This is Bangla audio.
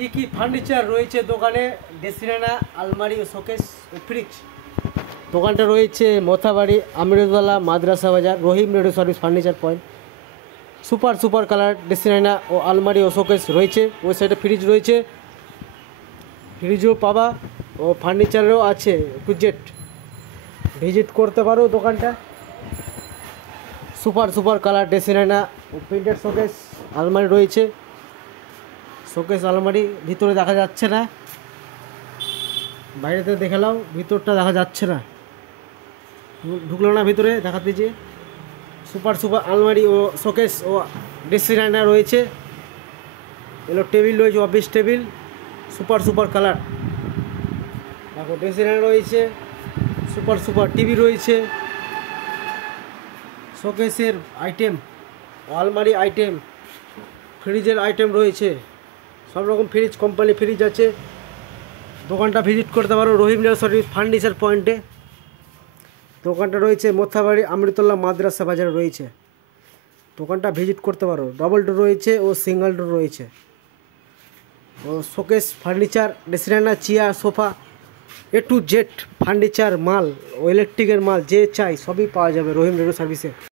কি কি ফার্নিচার রয়েছে দোকানে? ড্রেসিং আয়না, আলমারি ও শোকেস ও ফ্রিজ। দোকানটা রয়েছে Mothabari, Amiruddaula, Madrasa Bazar, Rahim radio service furniture point. Super colour dressing আয়না ও আলমারি ও শোকেস রয়েছে। ওই সাইডে ফ্রিজ রয়েছে, ফ্রিজও পাবা ও ফার্নিচারও আছে টু জেড। ভিজিট করতে পারো দোকানটা। সুপার কালার ড্রেসিং আয়না ও প্রিন্টেড শোকেস আলমারি রয়েছে। শোকেস আলমারি ভিতরে দেখা যাচ্ছে না, বাইরেতে দেখে নাও, ভিতরটা দেখা যাচ্ছে না, ঢুকলো না ভিতরে দেখাতে। যে সুপার আলমারি ও শোকেস ও ড্রেসিং আয়না রয়েছে। এলো টেবিল রয়েছে, অফিস টেবিল, সুপার কালার। দেখো ড্রেসিং আয়না রয়েছে, সুপার টিভি রয়েছে, শোকেসের আইটেম, আলমারি আইটেম, ফ্রিজের আইটেম রয়েছে। সব রকম ফ্রিজ, কোম্পানি ফ্রিজ আছে। দোকানটা ভিজিট করতে পারো রহিম রেডিও সার্ভিস ফার্নিচার পয়েন্টে। দোকানটা রয়েছে মোথাবাড়ি, আমৃতলা, মাদ্রাসা বাজারে রয়েছে। দোকানটা ভিজিট করতে পারো। ডবল ডোর রয়েছে ও সিঙ্গেল ডোর রয়েছে। ও শোকেস ফার্নিচার, ড্রেসিং আয়না, chair, sofa, A to Z furniture মাল ও ইলেকট্রিকের মাল যে চাই সবই পাওয়া যাবে রহিম রেডিও সার্ভিসে।